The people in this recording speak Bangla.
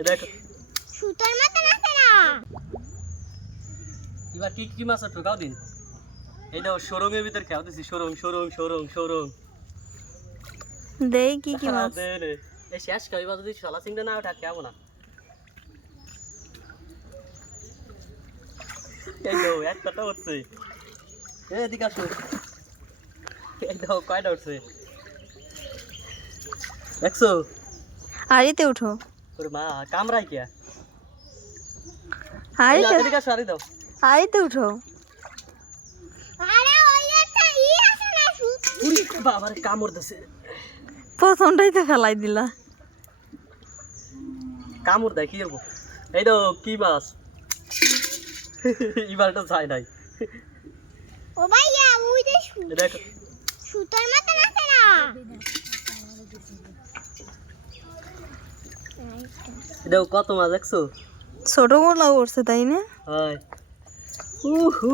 দেখো সুতার মতন আছে না এবার কি কি মাছ ঠকাও দিন এই দাও সরং এর ভিতর খেয়াও দিছি সরং সরং সরং সরং দেই কি কি মাছ দে রে এই শেষ কইবা যদি শালা সিংটা না ওঠা খেয়াবো না এই দাও একটা তো হচ্ছে এদিকে আসো এই দাও কয়টা উঠছে দেখছো আড়িতে উঠো ওরে মা কামড়াই কে আড়িতে এদিকে আসো আরে দাও আড়িতে উঠো আরে ওই একটা আছে না সুত উড়ি বাবার কামড় দিছে প্রথমটাই তো ফেলাই দিলা কামড় দেয় কি করবো এই দাও কি মাছ এবারটা যায় নাই ও ভাইয়া ওই যে দেখো সুতার মতন আছে না দেখো কত মাছ দেখছো ছোট গোলা করছে তাই না হয় উহু